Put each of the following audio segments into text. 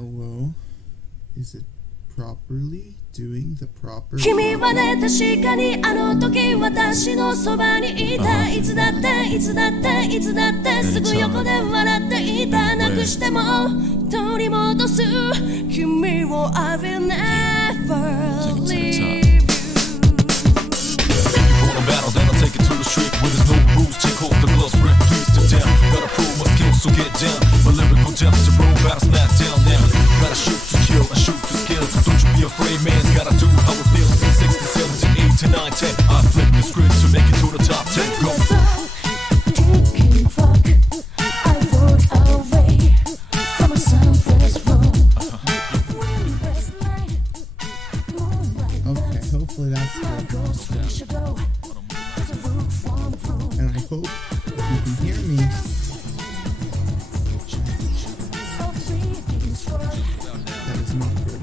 Hello? Is it properly doing the proper 君はね確かにあの時私のそばにいたいつだっていつだっていつだってすぐ横で笑っていたなくしても取り戻す君を I will never leave you Battle, then I'll take it to the street where there's no rules. Take off the gloves, rip, please step down. Gotta prove my skills, so get down. My lyrical depths are roll battles, not down now. Gotta shoot to kill and shoot to skill. Don't you be afraid, man. Gotta do how it feels. 60, 70, 80, 9, 10. I flip the script to make it to the top 10. Go. Okay, hopefully that's good. And I hope you can hear me. That is not good.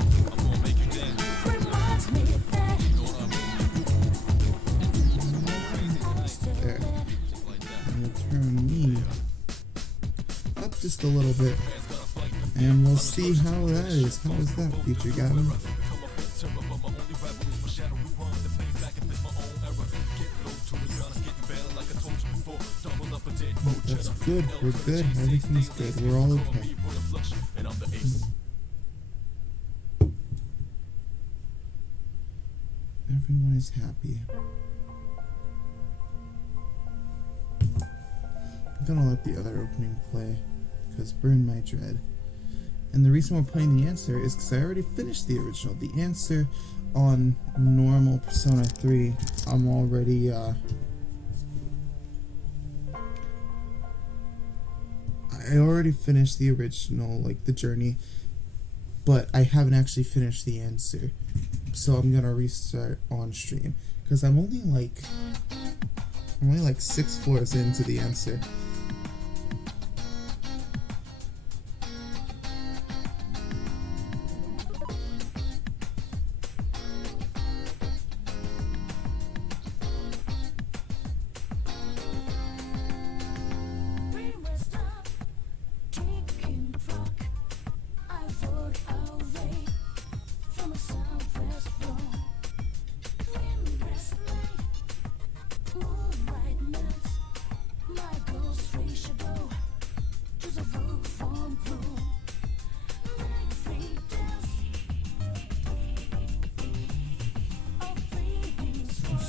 There. I'm gonna turn me up just a little bit. And we'll see how that is. How is that, future Gavin? That's good. We're good. Everything's good. We're all okay. Everyone is happy. I'm gonna let the other opening play because Burn My Dread. And the reason we're playing the answer is because I already finished the original. The answer on normal Persona 3, I'm already I already finished the original, like the journey, but I haven't actually finished the answer. So I'm gonna restart on stream because I'm only like 6 floors into the answer.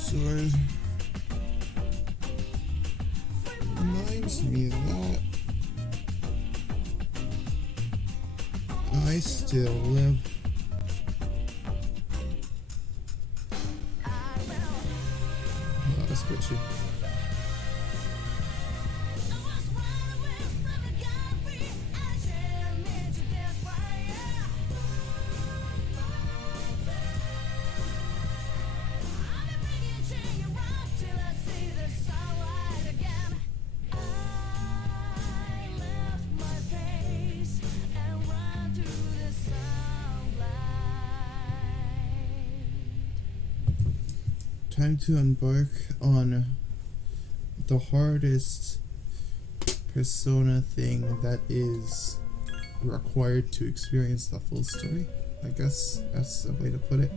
Sword reminds me that I still live. Oh, that's glitchy. Time to embark on the hardest Persona thing that is required to experience the full story. I guess that's the way to put it.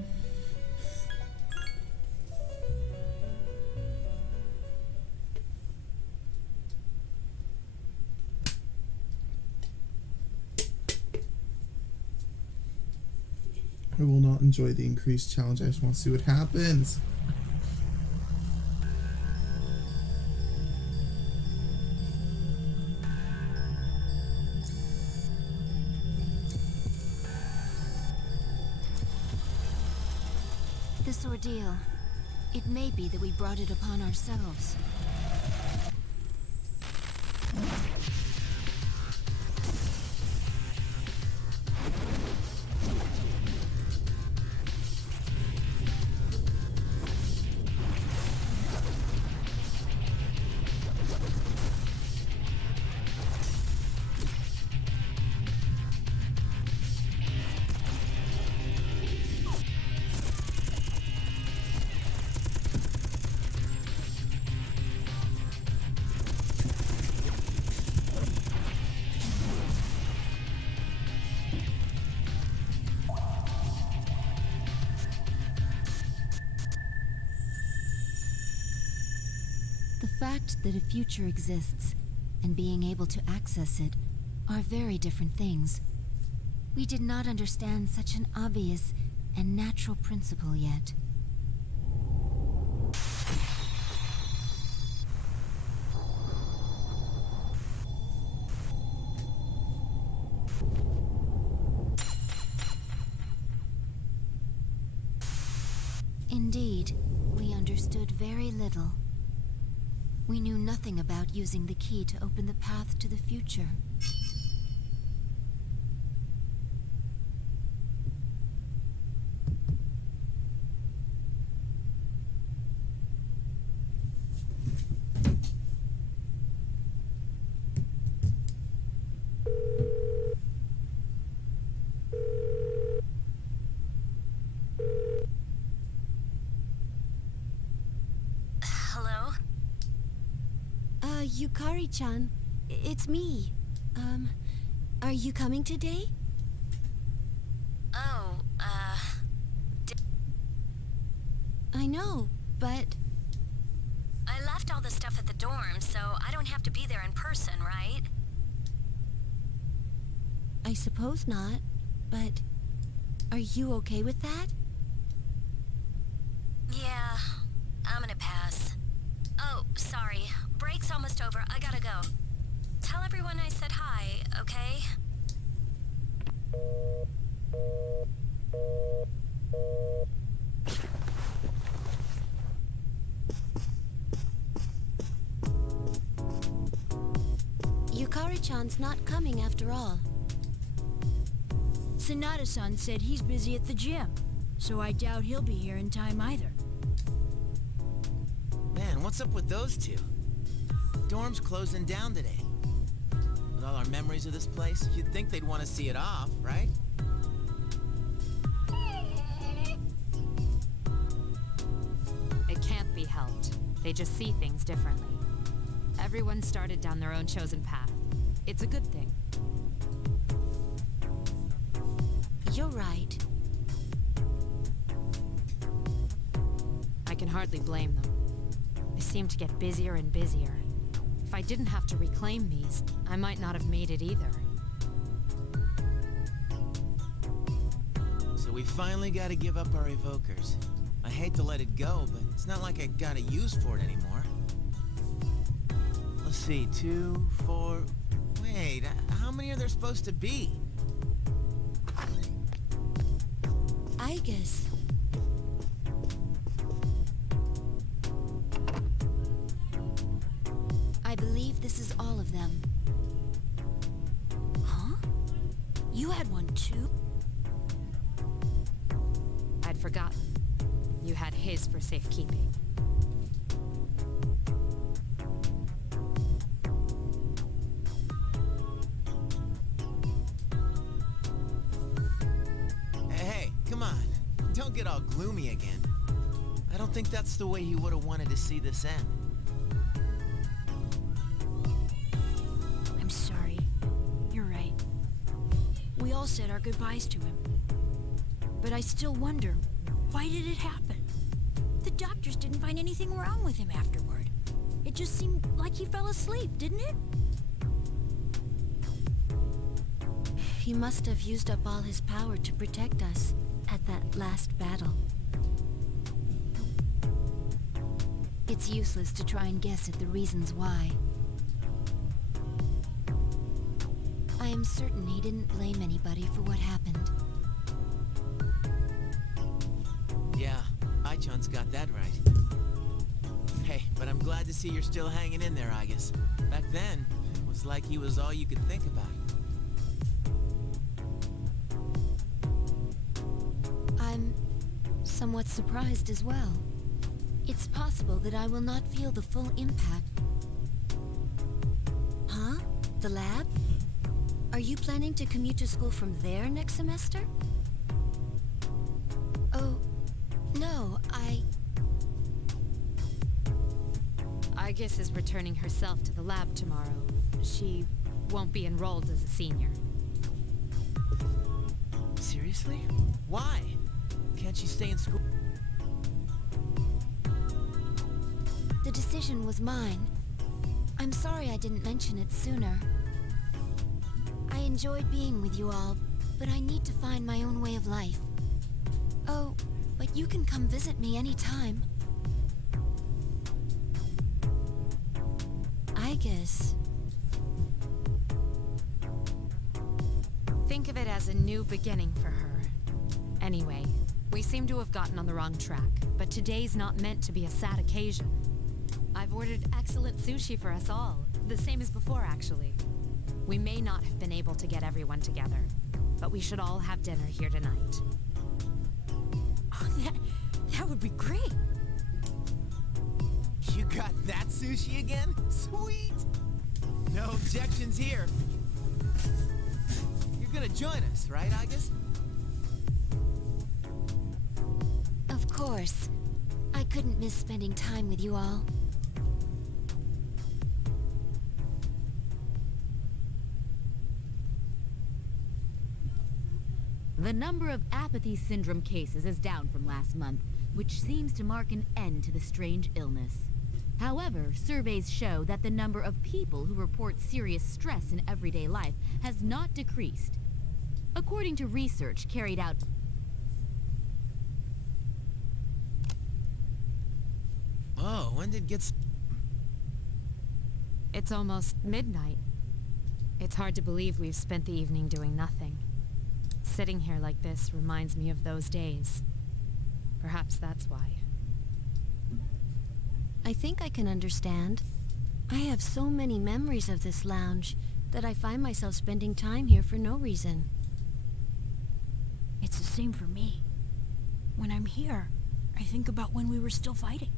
I will not enjoy the increased challenge. I just want to see what happens. This ordeal, it may be that we brought it upon ourselves. The fact that a future exists and being able to access it are very different things. We did not understand such an obvious and natural principle yet. Indeed, we understood very little. We knew nothing about using the key to open the path to the future. Hello? Yukari-chan, it's me. Are you coming today? Oh, I know, but I left all the stuff at the dorm, so I don't have to be there in person, right? I suppose not. But are you okay with that? Yeah, I'm gonna pass. Oh, sorry. Break's almost over. I gotta go. Tell everyone I said hi, okay? Yukari-chan's not coming after all. Sanada-san said he's busy at the gym, so I doubt he'll be here in time either. Man, what's up with those two? Dorm's closing down today. With all our memories of this place, you'd think they'd want to see it off, right? It can't be helped. They just see things differently. Everyone started down their own chosen path. It's a good thing. You're right. I can hardly blame them. They seem to get busier and busier. If I didn't have to reclaim these, I might not have made it either. So we finally gotta give up our evokers. I hate to let it go, but it's not like I got a use for it anymore. Let's see, 2, 4... Wait, how many are there supposed to be? I guess. I believe this is all of them. Huh? You had one too? I'd forgotten. You had his for safekeeping. Hey, come on. Don't get all gloomy again. I don't think that's the way he would have wanted to see this end. I'm sorry. You're right. We all said our goodbyes to him. But I still wonder, why did it happen? The doctors didn't find anything wrong with him afterward. It just seemed like he fell asleep, didn't it? He must have used up all his power to protect us at that last battle. It's useless to try and guess at the reasons why. I am certain he didn't blame anybody for what happened. Yeah, Ai-chan's got that right. Hey, but I'm glad to see you're still hanging in there, Agus. Back then, it was like he was all you could think about. I'm somewhat surprised as well. It's possible that I will not feel the full impact. Huh? The lab? Are you planning to commute to school from there next semester? Oh, no, Agus is returning herself to the lab tomorrow. She won't be enrolled as a senior. Seriously? Why? Can't she stay in school? The The decision was mine. I'm sorry I didn't mention it sooner. I enjoyed being with you all, but I need to find my own way of life. Oh, but you can come visit me anytime. I guess. Think of it as a new beginning for her. Anyway, we seem to have gotten on the wrong track, but today's not meant to be a sad occasion. I've ordered excellent sushi for us all, the same as before actually. We may not have been able to get everyone together, but we should all have dinner here tonight. Oh, that would be great. You got that sushi again? Sweet! No objections here. You're gonna join us, right, Agus? Of course. I couldn't miss spending time with you all. The number of apathy syndrome cases is down from last month, which seems to mark an end to the strange illness. However, surveys show that the number of people who report serious stress in everyday life has not decreased. According to research carried out... Oh, when did get... It's almost midnight. It's hard to believe we've spent the evening doing nothing. Sitting here like this reminds me of those days. Perhaps that's why. I think I can understand. I have so many memories of this lounge that I find myself spending time here for no reason. It's the same for me. When I'm here, I think about when we were still fighting.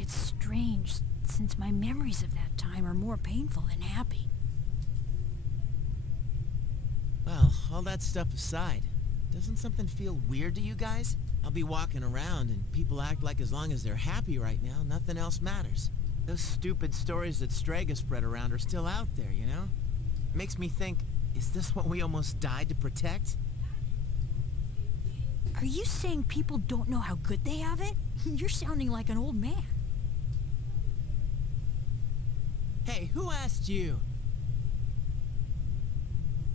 It's strange, since my memories of that time are more painful than happy. Well, all that stuff aside, doesn't something feel weird to you guys? I'll be walking around and people act like as long as they're happy right now, nothing else matters. Those stupid stories that Strega spread around are still out there, you know? Makes me think, is this what we almost died to protect? Are you saying people don't know how good they have it? You're sounding like an old man. Hey, who asked you?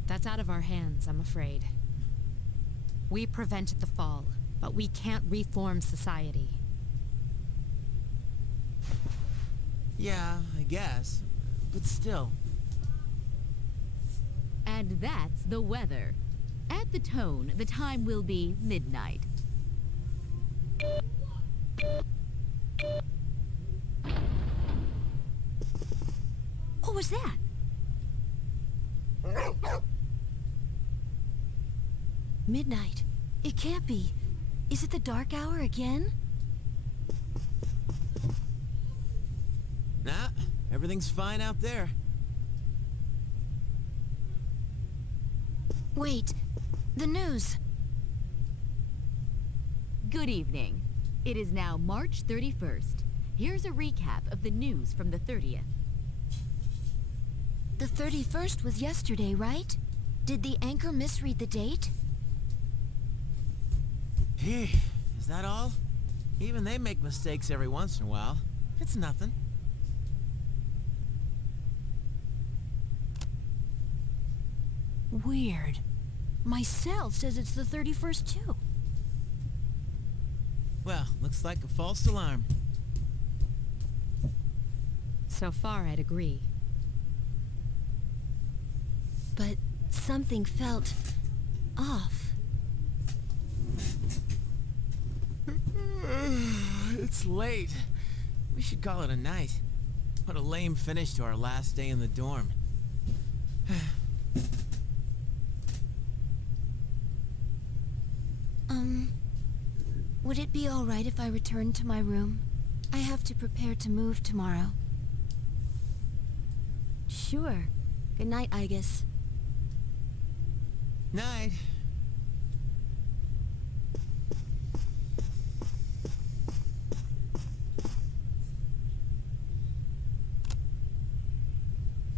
That's out of our hands, I'm afraid. We prevented the fall, but we can't reform society. Yeah, I guess. But still. And that's the weather. At the tone, the time will be midnight. What was that? Midnight. It can't be. Is it the dark hour again? Nah, everything's fine out there. Wait, the news. Good evening. It is now March 31st. Here's a recap of the news from the 30th. The 31st was yesterday, right? Did the anchor misread the date? Hey, is that all? Even they make mistakes every once in a while. It's nothing. Weird. My cell says it's the 31st too. Well, looks like a false alarm. So far, I'd agree. But something felt off. It's late. We should call it a night. What a lame finish to our last day in the dorm. Would it be all right if I returned to my room? I have to prepare to move tomorrow. Sure. Good night, Igus. Night.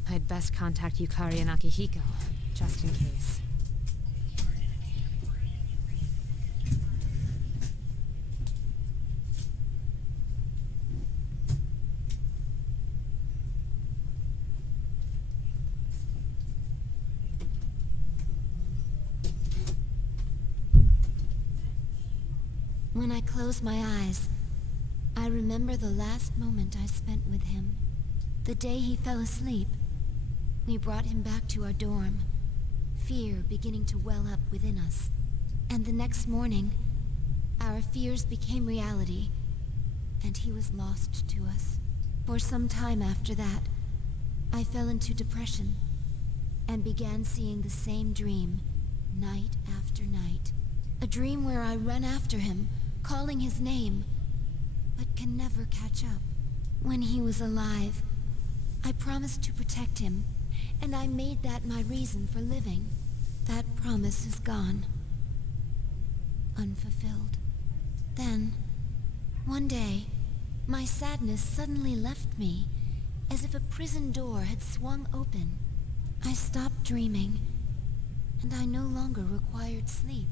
I'd best contact Yukari and Akihiko, just in case. When I close my eyes, I remember the last moment I spent with him. The day he fell asleep. We brought him back to our dorm, fear beginning to well up within us. And the next morning, our fears became reality, and he was lost to us. For some time after that, I fell into depression and began seeing the same dream night after night. A dream where I run after him, calling his name, but can never catch up. When he was alive, I promised to protect him, and I made that my reason for living. That promise is gone. Unfulfilled. Then, one day, my sadness suddenly left me, as if a prison door had swung open. I stopped dreaming, and I no longer required sleep.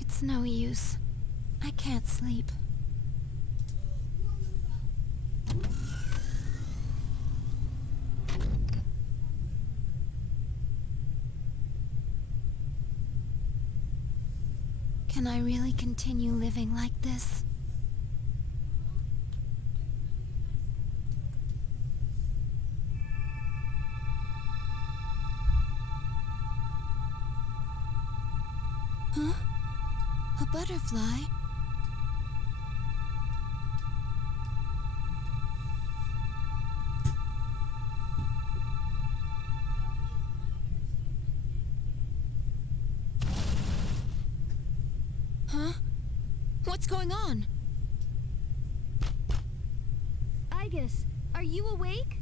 It's no use. I can't sleep. Can I really continue living like this? Huh? A butterfly? Huh? What's going on? Igus, are you awake?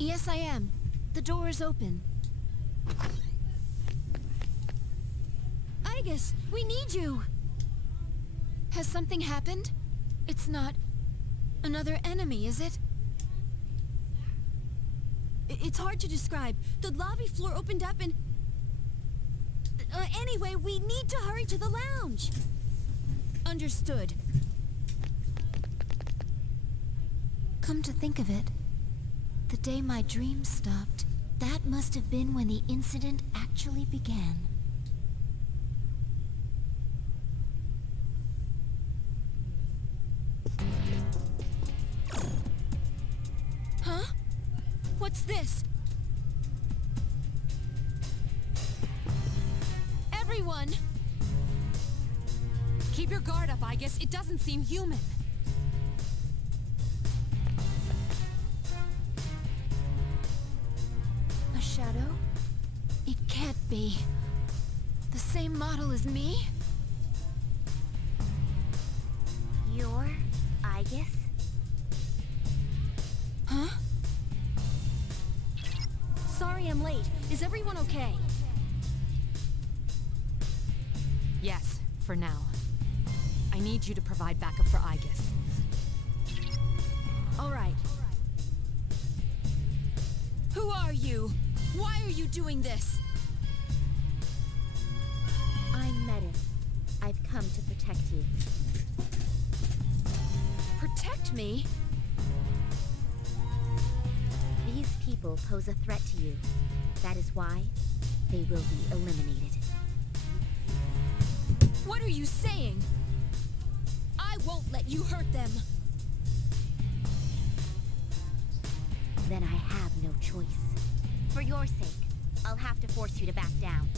Yes, I am. The door is open. Igus, we need you! Has something happened? It's not another enemy, is it? It's hard to describe. The lobby floor opened up and... anyway, we need to hurry to the lounge. Understood. Come to think of it, the day my dreams stopped, that must have been when the incident actually began. Huh? What's this? Everyone! Keep your guard up, Igus. It doesn't seem human. A shadow? It can't be. The same model as me? You're Igus? Huh? Sorry I'm late. Is everyone okay? Yes, for now. I need you to provide backup for Igus. All right. Who are you? Why are you doing this? I'm Metis. I've come to protect you. Protect me? These people pose a threat to you. That is why they will be eliminated. What are you saying? I won't let you hurt them. Then I have no choice. For your sake, I'll have to force you to back down.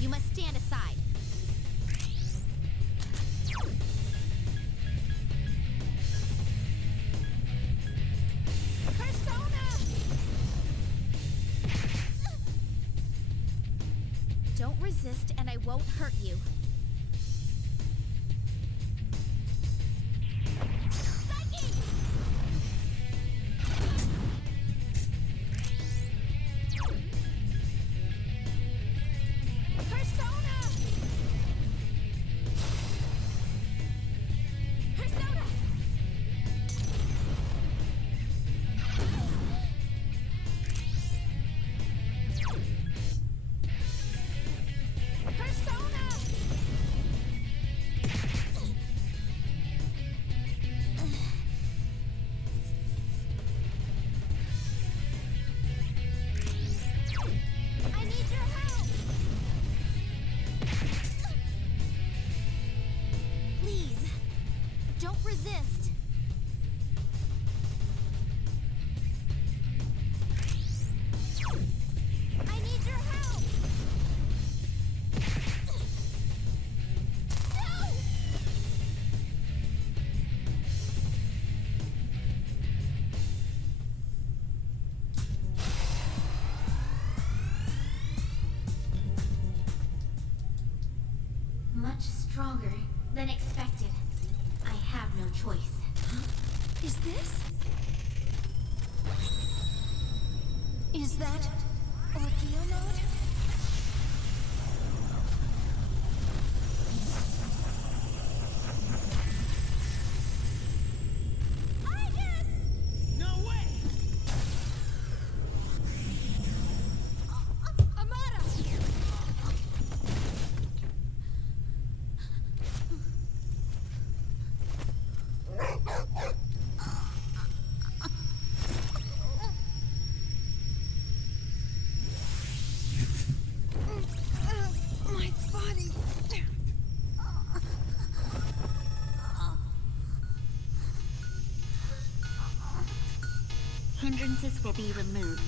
You must stand aside. Don't resist and I won't hurt you. resist. I need your help. No! Much stronger than expected. I have no choice. Is this? Is that ordeal mode? No way! Amada! My body. Hindrances will be removed.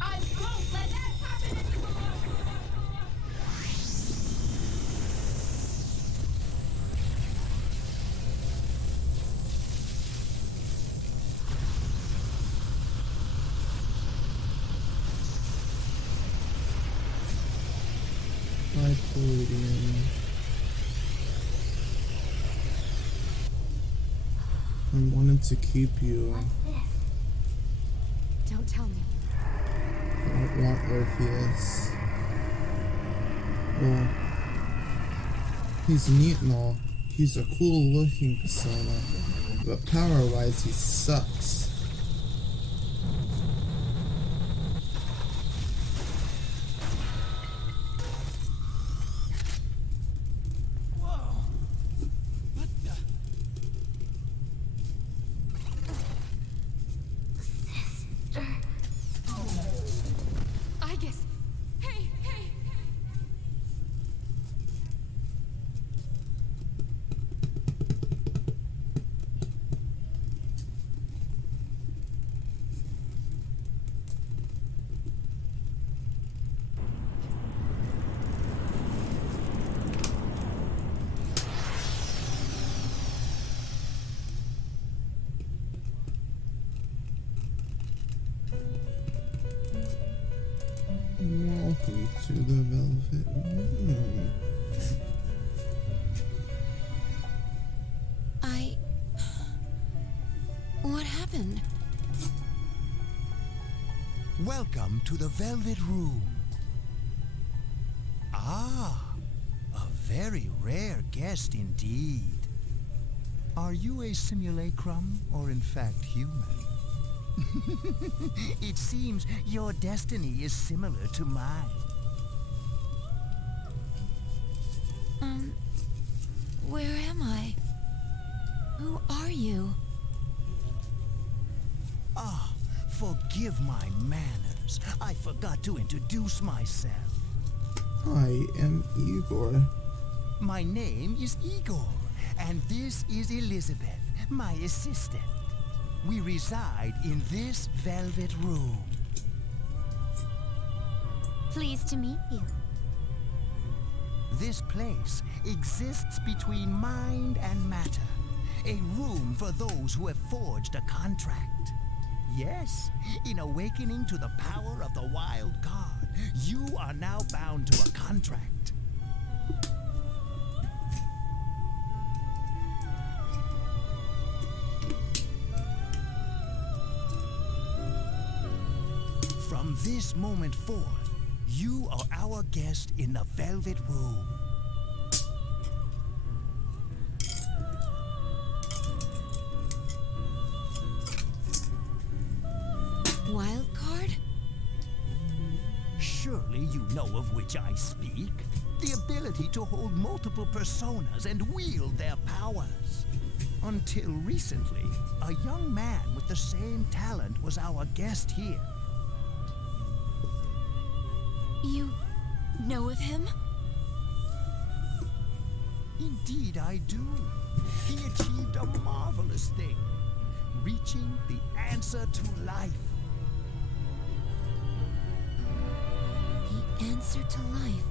I won't let that happen anymore! By Palladium. I wanted to keep you. Don't tell me. I don't want Orpheus. Well, he's neat and all. He's a cool looking persona. But power-wise, he sucks. I guess. Hey, hey! Welcome to the Velvet Room. What happened? Welcome to the Velvet Room. Ah, a very rare guest indeed. Are you a simulacrum or in fact human? It seems your destiny is similar to mine. Where am I? Who are you? Ah, forgive my manners. I forgot to introduce myself. I am Igor. My name is Igor, and this is Elizabeth, my assistant. We reside in this velvet room. Pleased to meet you. This place exists between mind and matter, a room for those who have forged a contract. Yes, in awakening to the power of the wild card, you are now bound to a contract. From this moment forth, you are our guest in the Velvet Room. Wild card? Surely surely you know of which I speak. The ability to hold multiple personas and wield their powers. Until recently, a young man with the same talent was our guest here. You know of him? Indeed I do. He achieved a marvelous thing, reaching the answer to life. The answer to life.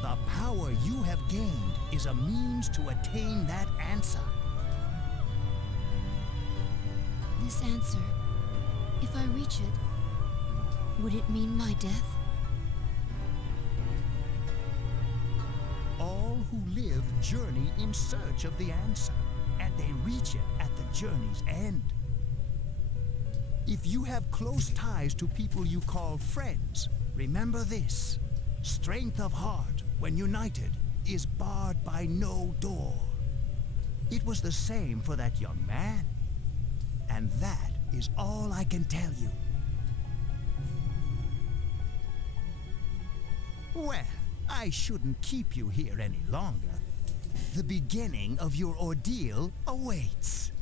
The power you have gained is a means to attain that answer. This answer, if I reach it, would it mean my death? All who live journey in search of the answer, and they reach it at the journey's end. If you have close ties to people you call friends, remember this. Strength of heart, when united, is barred by no door. It was the same for that young man. And that is all I can tell you. Well, I shouldn't keep you here any longer. The beginning of your ordeal awaits.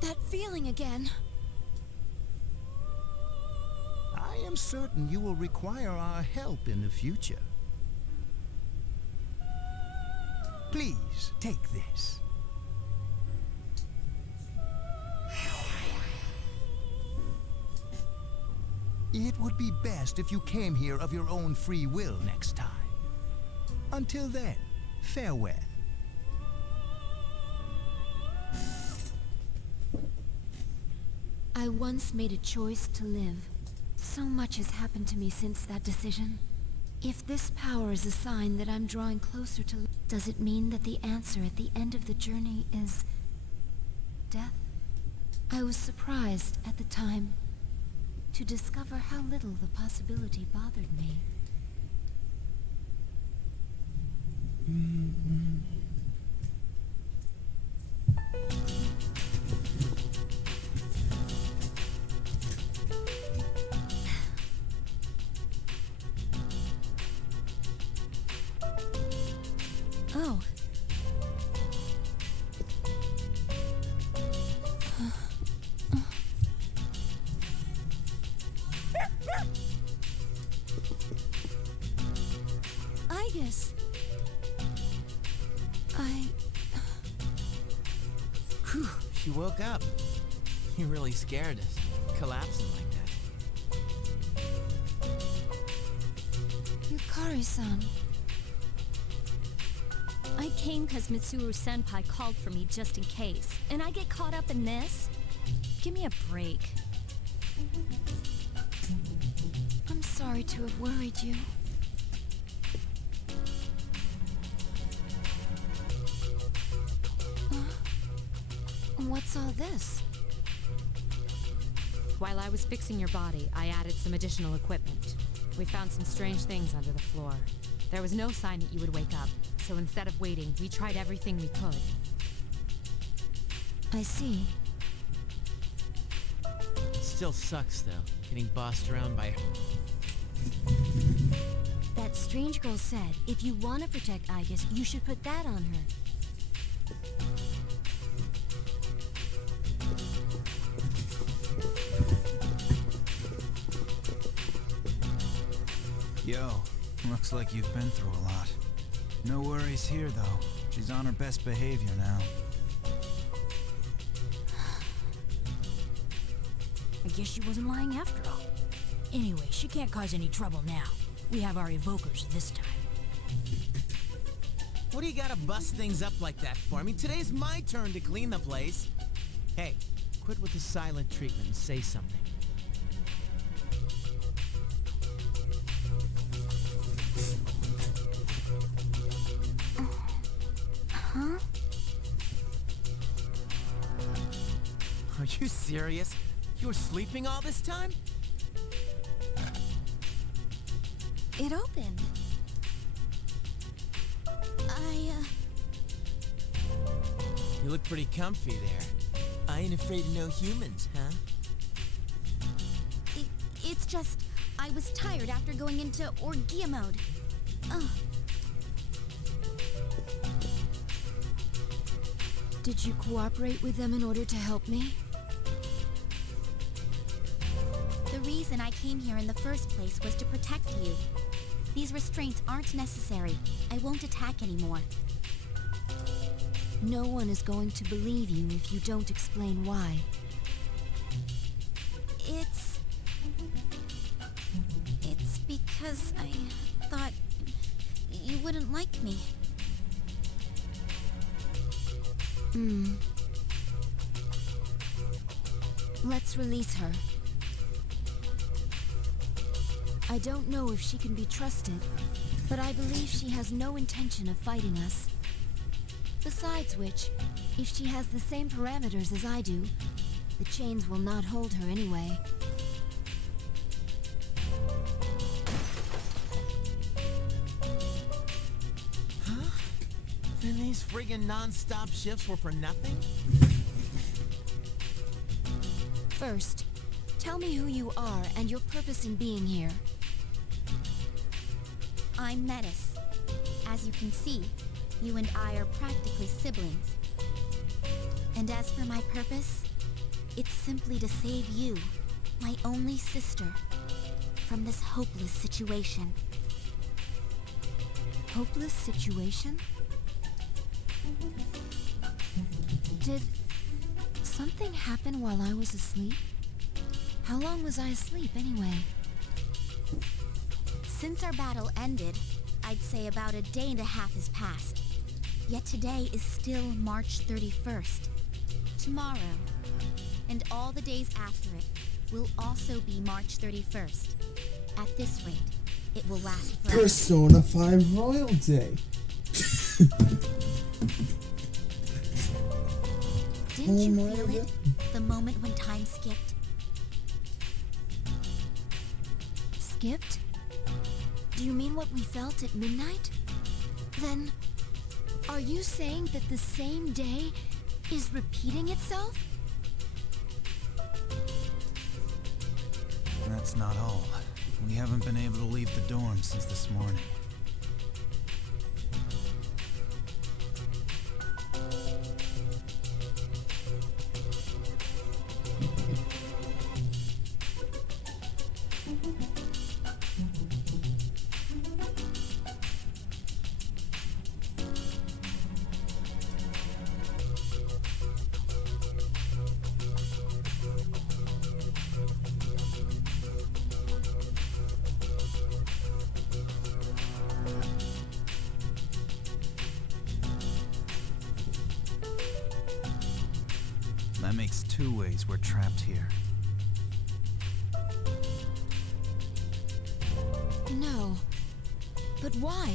That feeling again. I am certain you will require our help in the future. Please, take this. It would be best if you came here of your own free will next time. Until then, farewell. I once made a choice to live. So much has happened to me since that decision. If this power is a sign that I'm drawing closer to life, does it mean that the answer at the end of the journey is death? I was surprised at the time to discover how little the possibility bothered me. Oh. I guess Whew, she woke up. You really scared us, collapsing like that. Yukari-san. I came because Mitsuru-senpai called for me just in case, and I get caught up in this? Give me a break. I'm sorry to have worried you. What's all this? While I was fixing your body, I added some additional equipment. We found some strange things under the floor. There was no sign that you would wake up, so instead of waiting, we tried everything we could. I see. It still sucks, though, getting bossed around by... That strange girl said, if you want to protect Aigis, you should put that on her. Yo, looks like you've been through a lot. No worries here, though. She's on her best behavior now. I guess she wasn't lying after all. Anyway, she can't cause any trouble now. We have our evokers this time. What do you gotta bust things up like that for? I mean, today's my turn to clean the place. Hey, quit with the silent treatment and say something. Huh? Are you serious? You were sleeping all this time? It opened. You look pretty comfy there. I ain't afraid of no humans, huh? It's just, I was tired after going into Orgia mode. Ugh. Did you cooperate with them in order to help me? The reason I came here in the first place was to protect you. These restraints aren't necessary. I won't attack anymore. No one is going to believe you if you don't explain why. It's because I thought you wouldn't like me. Let's release her. I don't know if she can be trusted, but I believe she has no intention of fighting us. Besides which, if she has the same parameters as I do, the chains will not hold her anyway. Huh? Then these friggin' non-stop shifts were for nothing? First, tell me who you are and your purpose in being here. I'm Metis. As you can see, you and I are practically siblings. And as for my purpose, it's simply to save you, my only sister, from this hopeless situation. Hopeless situation? Did something happen while I was asleep? How long was I asleep anyway? Since our battle ended, I'd say about a day and a half has passed. Yet today is still March 31st. Tomorrow, and all the days after it, will also be March 31st. At this rate, it will last forever. Persona 5 Royal Day. Didn't you feel it? The moment when time skipped? Skipped? Do you mean what we felt at midnight? Then, are you saying that the same day is repeating itself? That's not all. We haven't been able to leave the dorm since this morning. That makes two ways we're trapped here. No. But why?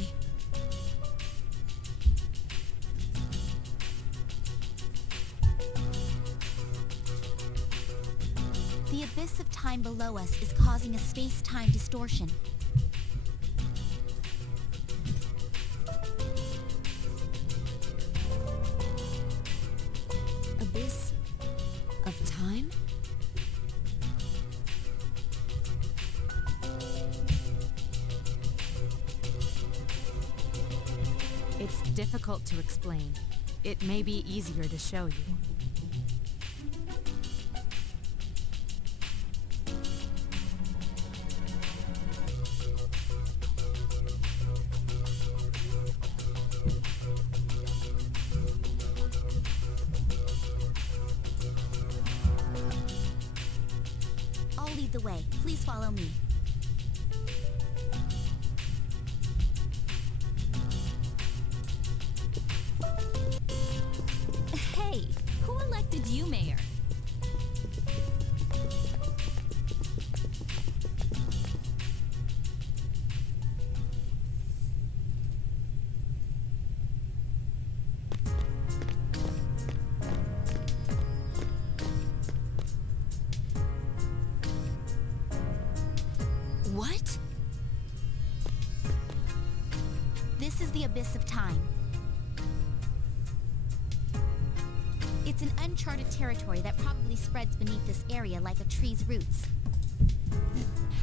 The abyss of time below us is causing a space-time distortion. Abyss of time? It's difficult to explain. It may be easier to show you. I'll lead the way. Please follow me. Hey, who elected you mayor? What? This is the abyss of time. It's an uncharted territory that probably spreads beneath this area like a tree's roots.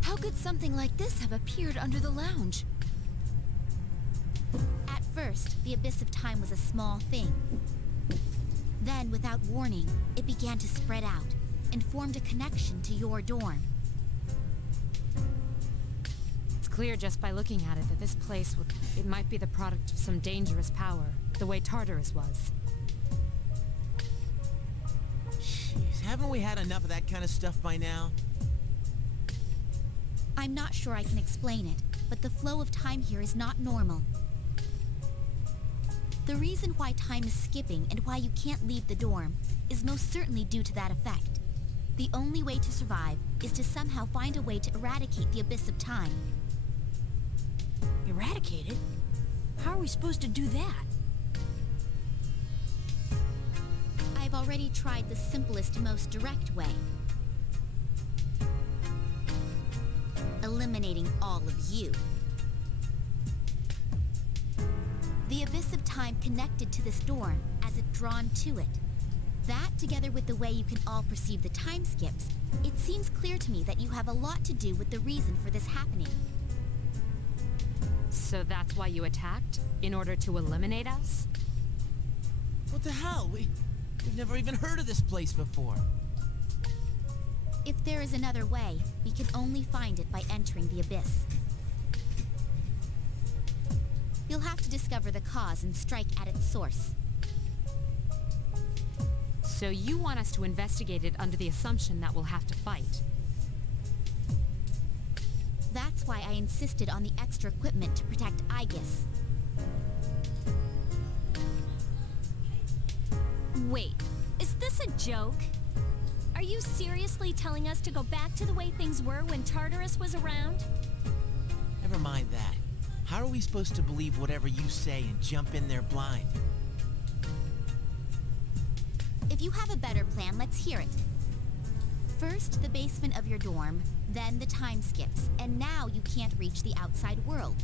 How could something like this have appeared under the lounge? At first, the Abyss of Time was a small thing. Then, without warning, it began to spread out and formed a connection to your dorm. It's clear just by looking at it that this place it might be the product of some dangerous power, the way Tartarus was. Jeez, haven't we had enough of that kind of stuff by now? I'm not sure I can explain it, but the flow of time here is not normal. The reason why time is skipping and why you can't leave the dorm is most certainly due to that effect. The only way to survive is to somehow find a way to eradicate the Abyss of Time. Eradicate it? How are we supposed to do that? I've already tried the simplest, most direct way. Eliminating all of you. The Abyss of Time connected to this dorm as it drawn to it. That, together with the way you can all perceive the time skips, it seems clear to me that you have a lot to do with the reason for this happening. So that's why you attacked? In order to eliminate us? What the hell? We've never even heard of this place before. If there is another way, we can only find it by entering the Abyss. You'll have to discover the cause and strike at its source. So you want us to investigate it under the assumption that we'll have to fight? That's why I insisted on the extra equipment to protect Aegis. Wait, is this a joke? Are you seriously telling us to go back to the way things were when Tartarus was around? Never mind that. How are we supposed to believe whatever you say and jump in there blind? If you have a better plan, let's hear it. First, the basement of your dorm, then the time skips, and now you can't reach the outside world.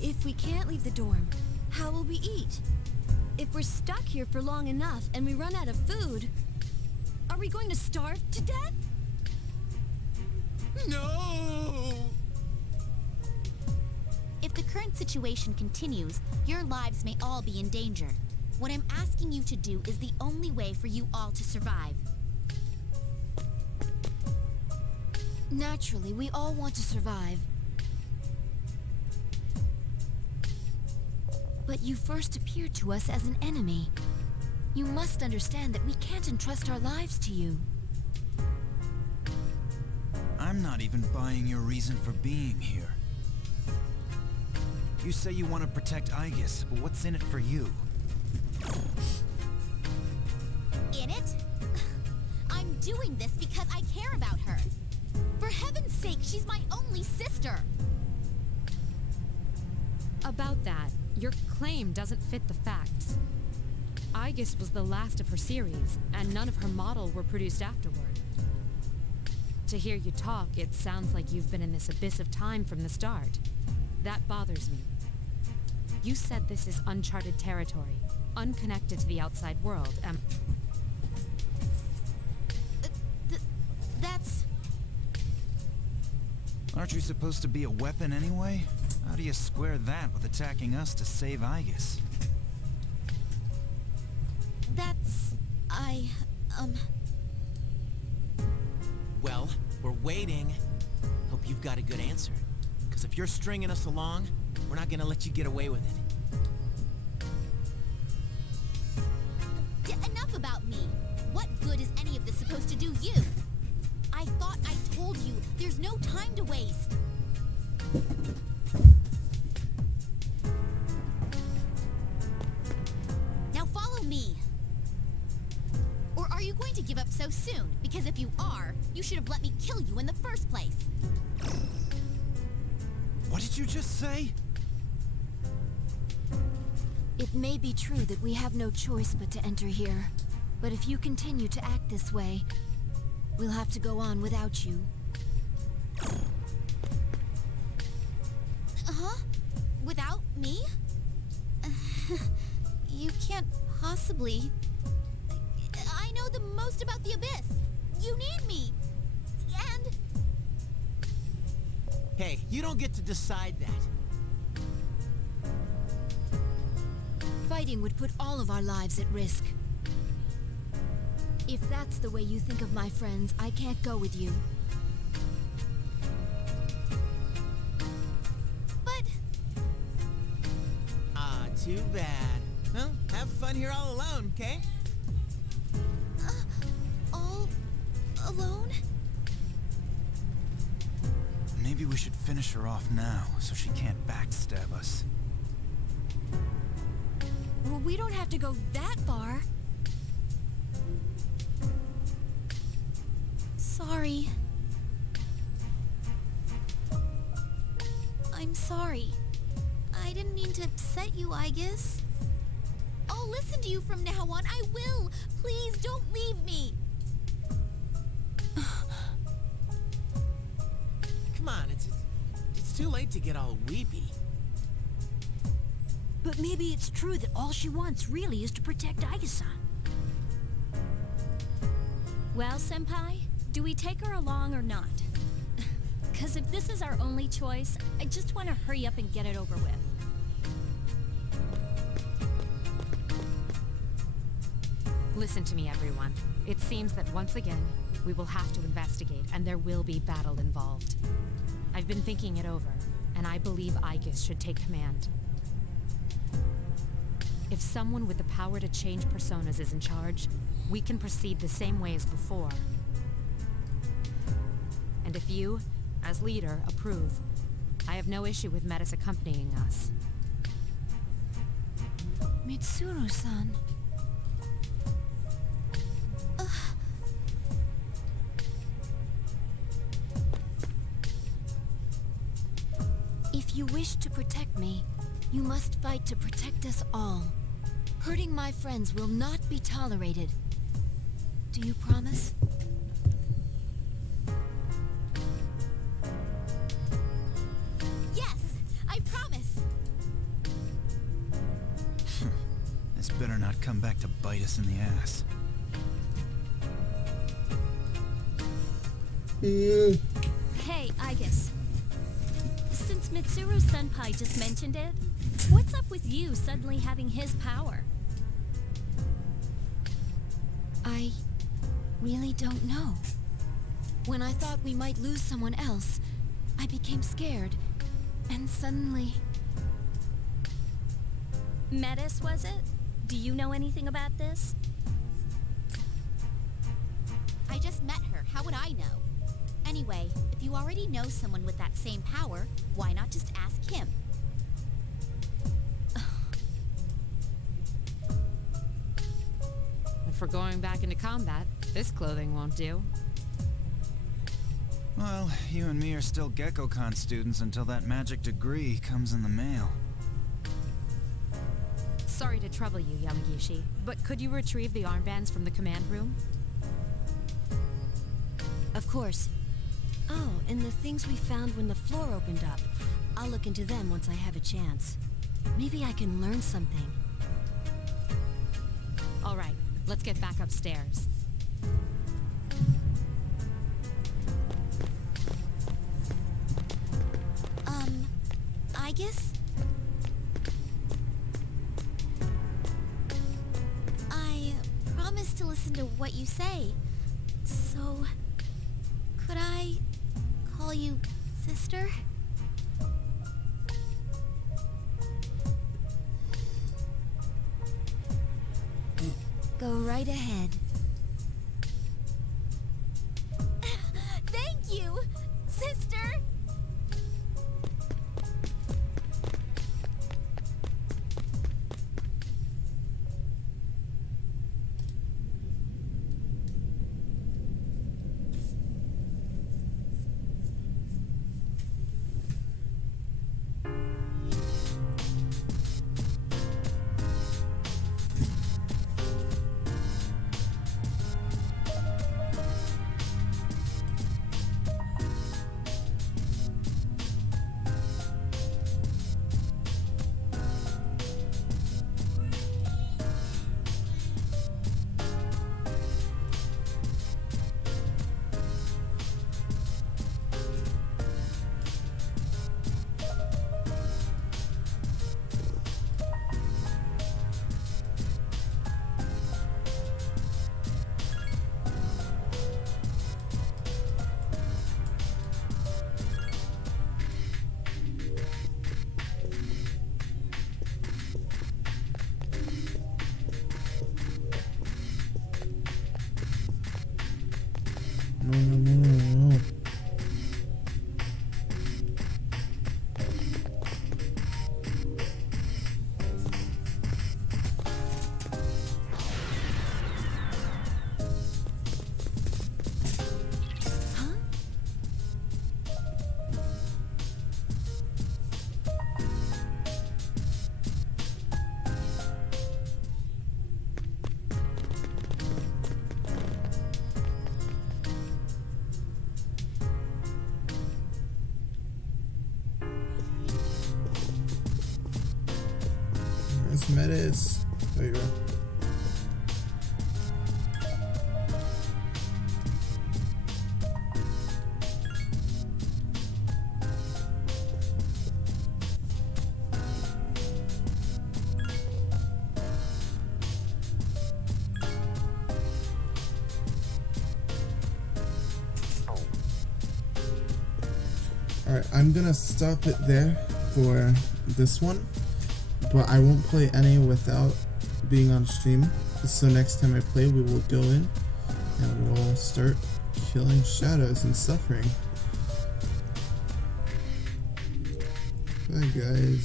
If we can't leave the dorm, how will we eat? If we're stuck here for long enough and we run out of food, are we going to starve to death? No! If the current situation continues, your lives may all be in danger. What I'm asking you to do is the only way for you all to survive. Naturally, we all want to survive. But you first appeared to us as an enemy. You must understand that we can't entrust our lives to you. I'm not even buying your reason for being here. You say you want to protect Aegis, but what's in it for you? In it? I'm doing this because I care about her. For heaven's sake, she's my only sister! About that, your claim doesn't fit the facts. Aegis was the last of her series, and none of her model were produced afterward. To hear you talk, it sounds like you've been in this abyss of time from the start. That bothers me. You said this is uncharted territory, unconnected to the outside world, That's... Aren't you supposed to be a weapon anyway? How do you square that with attacking us to save Aegis? That's... Well, we're waiting. Hope you've got a good answer. Because if you're stringing us along, we're not gonna let you get away with it. Enough about me. What good is any of this supposed to do you? I thought I told you, there's no time to waste. Now follow me. Or are you going to give up so soon? Because if you are, you should have let me kill you in the first place. What did you just say? It may be true that we have no choice but to enter here. But if you continue to act this way, we'll have to go on without you. Huh? Without me? You can't possibly. I know the most about the Abyss. You need me. And Hey, you don't get to decide that. Fighting would put all of our lives at risk. If that's the way you think of my friends, I can't go with you. but Ah, too bad. Well, have fun here all alone, okay? all alone? Maybe we should finish her off now, so she can't backstab us. Well, we don't have to go that far. Sorry. I'm sorry. I didn't mean to upset you, I guess. I'll listen to you from now on. I will. Please don't leave me. Come on, it's too late to get all weepy. But maybe it's true that all she wants really is to protect Aigasa. Well, Senpai, do we take her along or not? Because if this is our only choice, I just want to hurry up and get it over with. Listen to me, everyone. It seems that once again, we will have to investigate, and there will be battle involved. I've been thinking it over, and I believe Aigis should take command. If someone with the power to change personas is in charge, we can proceed the same way as before. And if you, as leader, approve, I have no issue with Metis accompanying us. Mitsuru-san. If you wish to protect me, you must fight to protect us all. Hurting my friends will not be tolerated. Do you promise? Yes, I promise. This better not come back to bite us in the ass. Hey, Aigis. Since Mitsuru Senpai just mentioned it, what's up with you suddenly having his power? I really don't know. When I thought we might lose someone else, I became scared. And suddenly... Metis, was it? Do you know anything about this? I just met her. How would I know? Anyway, if you already know someone with that same power, why not just ask him? If we're going back into combat, this clothing won't do. Well, you and me are still GeckoCon students until that magic degree comes in the mail. Sorry to trouble you, Yamagishi, but could you retrieve the armbands from the command room? Of course. Oh, and the things we found when the floor opened up. I'll look into them once I have a chance. Maybe I can learn something. All right, let's get back upstairs. I guess? I promise to listen to what you say. So, could I call you sister? Go right ahead. Thank you, sister! Where's Metis? There you go. Alright, I'm gonna stop it there for this one, but I won't play any without being on stream. So next time I play, we will go in and we'll start killing shadows and suffering. Bye guys.